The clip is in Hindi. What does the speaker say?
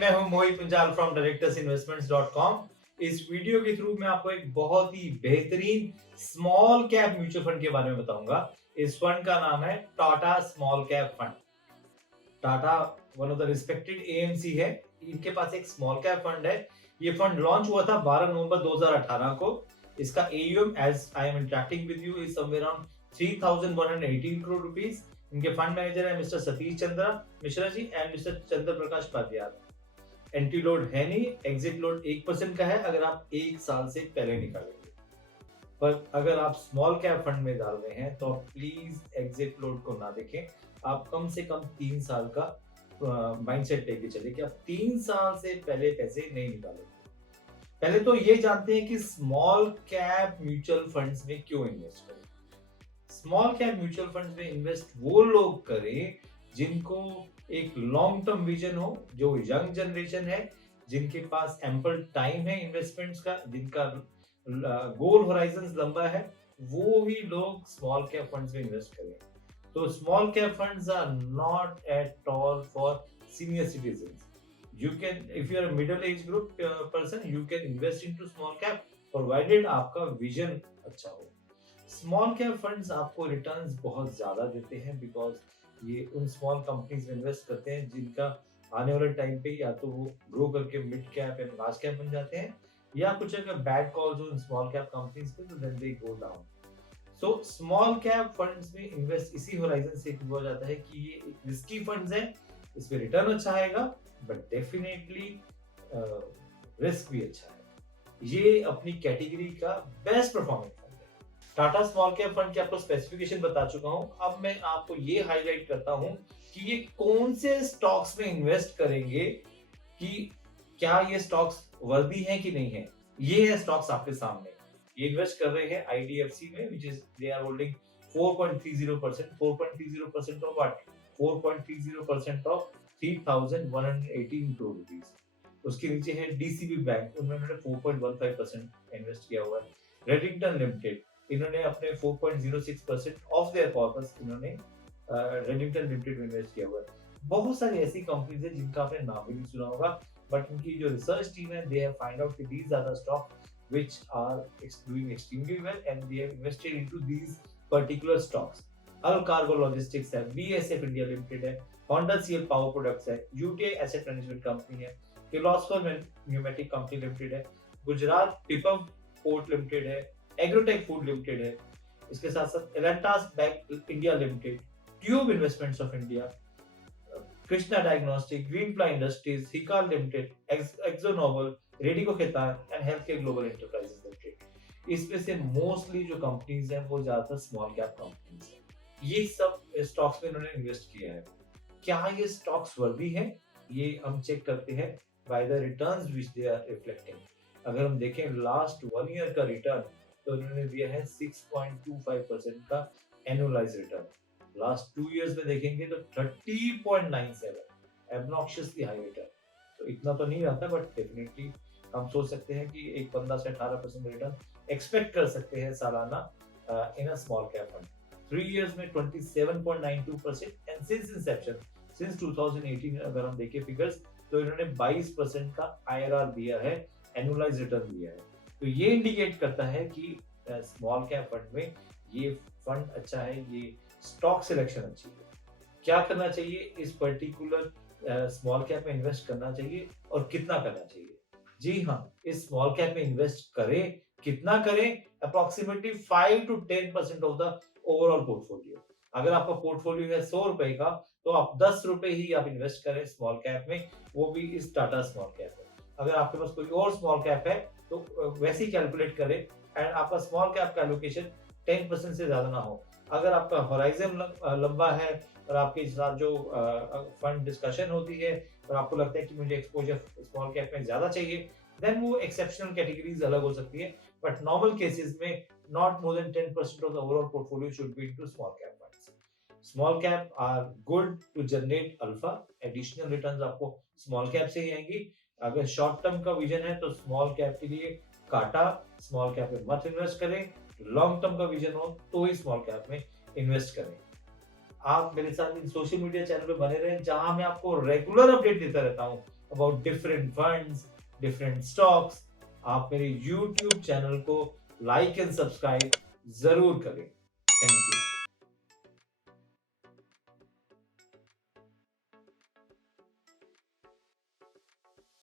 मैं हूं मोहित पंजाल फ्रॉम directorsinvestments.com। इस वीडियो के थ्रू मैं आपको एक बहुत ही बेहतरीन स्मॉल कैप म्यूचुअल फंड के बारे में बताऊंगा। इस फंड का नाम है Tata small cap fund. Tata one of the respected AMC है। इनके पास एक स्मॉल कैप फंड है। ये फंड लॉन्च हुआ था 12 नवंबर 2018 को। इसका AUM as I am interacting with you is somewhere around 3118 crore rupees. इनके फंड मैनेजर है mister Satish Chandra Mishra ji and mister Chandra Prakash Patiyar. Entry load है नहीं, एग्जिट लोड 1% का है अगर आप एक साल से पहले निकालेंगे। पर अगर आप स्मॉल कैप फंड में डाल रहे हैं तो प्लीज एग्जिट लोड को ना देखें। आप कम से कम 3 साल का माइंडसेट लेके चले कि आप 3 साल से पहले पैसे नहीं निकालेंगे। पहले तो ये जानते हैं कि स्मॉल कैप म्यूचुअल फंड्स में क्यों इन्वेस्ट करें। स्मॉल कैप म्यूचुअल फंड्स में इन्वेस्ट वो लोग करें जिनको एक लॉन्ग टर्म विजन हो, जो यंग जनरेशन है, जिनके पास एम्पल टाइम है इन्वेस्टमेंट्स का, जिनका गोल होराइजन लंबा है, वो ही लोग स्मॉल कैप फंड्स में इन्वेस्ट करें। तो small cap funds are not at all for senior citizens. You can, if you are a middle age group person, you can invest into small cap provided आपका विजन अच्छा हो। स्मॉल कैप फंड्स आपको रिटर्न्स बहुत ज्यादा देते हैं बिकॉज ये उन स्मॉल कंपनीज में इन्वेस्ट करते हैं जिनका आने वाले टाइम पे या तो वो ग्रो करके मिड कैप या लार्ज कैप बन जाते हैं, या कुछ अगर बैड कॉल्स हो इन स्मॉल कैप कंपनीज पे तो then they go down. So small cap funds में इन्वेस्ट इसी होराइजन से हुआ जाता है कि ये रिस्की फंड्स हैं, इसमें रिटर्न अच्छा आएगा बट डेफिनेटली रिस्क भी अच्छा है। ये अपनी कैटेगरी का बेस्ट परफॉर्मिंग फंड है। टाटा स्मॉल कैप फंड की आपको स्पेसिफिकेशन बता चुका हूं। अब मैं आपको ये हाईलाइट करता हूं कि ये कौन से स्टॉक्स में इन्वेस्ट करेंगे, कि क्या ये स्टॉक्स वर्दी हैं कि नहीं है। ये है स्टॉक्स आपके सामने। ये इन्वेस्ट कर रहे हैं आईडीएफसी में, which is they are holding 4.30%। 4.30% of what? 4.30% of 3118 crore rupees. उसके नीचे है डीसीबी बैंक, उन्होंने 4.15% इन्वेस्ट किया हुआ है। रेडिंगटन लिमिटेड, इन्होंने अपने 4.06% ऑफ देयर कॉर्पस इन्होंने रेडिंगटन लिमिटेड में इन्वेस्ट किया हुआ है। बहुत सारी ऐसी कंपनीज है जिनका आपने नाम भी नहीं सुना होगा, बट उनकी जो रिसर्च टीम है दे हैव फाइंड आउट कि these are the stock which are doing extremely well and they have invested into these particular stocks. Al Cargo Logistics है, BSF India Limited है, Honda CL Power Products है, UTI Asset Management Company है, Kirloskar Pneumatic Company Limited है, गुजरात पिपम पोर्ट लिमिटेड है, एग्रोटेक फूड लिमिटेड है, इसके साथ साथ Elantas bank India limited, tube investments of India, Krishna diagnostic, greenfly industries, Hikal limited, Akzo Nobel, Radico Khaitan and health care global enterprises limited. इसमें से मोस्टली जो कंपनीज हैं वो ज्यादातर स्मॉल कैप कंपनीज हैं। ये सब स्टॉक्स में इन्होंने इन्वेस्ट किया है। क्या ये स्टॉक्स वर्दी हैं? ये हम चेक करते हैं by the returns which they are reflecting. अगर हम देखें लास्ट 1 ईयर का रिटर्न तो इन्होंने दिया है 6.25% का एनुअलाइज रिटर्न। लास्ट 2 इयर्स में देखेंगे तो 30.97, एब्नॉक्शियसली हाई रिटर्न। तो इतना तो नहीं रहता बट डेफिनेटली हम सोच सकते हैं कि एक 15 से 18% रिटर्न एक्सपेक्ट कर सकते हैं सालाना in a small cap fund. 3 years में 27.92% एंड सिंस इंसेप्शन, सिंस 2018 अगर हम देखें फिगर्स तो इन्होंने 22% का आईआरआर दिया है, एनुअलाइज रिटर्न दिया है। तो ये इंडिकेट करता है कि स्मॉल कैप फंड में ये फंड अच्छा है, ये स्टॉक सिलेक्शन अच्छी है। क्या करना चाहिए? इस पर्टिकुलर स्मॉल कैप में इन्वेस्ट करना चाहिए और कितना करना चाहिए? जी हाँ, इस स्मॉल कैप में इन्वेस्ट करें। कितना करें? Approximately 5 to 10% of the overall portfolio. अगर आपका पोर्टफोलियो है 100 रुपए का तो आप 10 रुपए ही आप इन्वेस्ट करें स्मॉल कैप में, वो भी इस टाटा स्मॉल कैप में। अगर आपके पास कोई और स्मॉल कैप है तो वैसे ही कैलकुलेट करें एंड आपका स्मॉल कैप का एलोकेशन 10% से ज्यादा ना हो। अगर आपका होराइजन लंबा है और आपके साथ जो फंड डिस्कशन होती है और आपको लगता है कि मुझे एक्सपोजर स्मॉल कैप में ज्यादा चाहिए, देन वो एक्सेप्शनल कैटेगरीज अलग हो सकती है, बट नॉर्मल केसेस में not more than 10% of the overall portfolio should be into small cap funds. Small cap are good to generate alpha, additional returns आपको स्मॉल कैप से ही आएंगी। अगर शॉर्ट टर्म का विजन है तो स्मॉल कैप के लिए काटा, स्मॉल कैप में मत इन्वेस्ट करें। लॉन्ग टर्म का विजन हो तो ही स्मॉल कैप में इन्वेस्ट करें। आप मेरे साथ इन सोशल मीडिया चैनल पे बने रहें जहां मैं आपको रेगुलर अपडेट देता रहता हूं about different funds, different stocks, आप मेरे YouTube चैनल को लाइक एंड सब्सक्राइब जरूर करें। Thank you.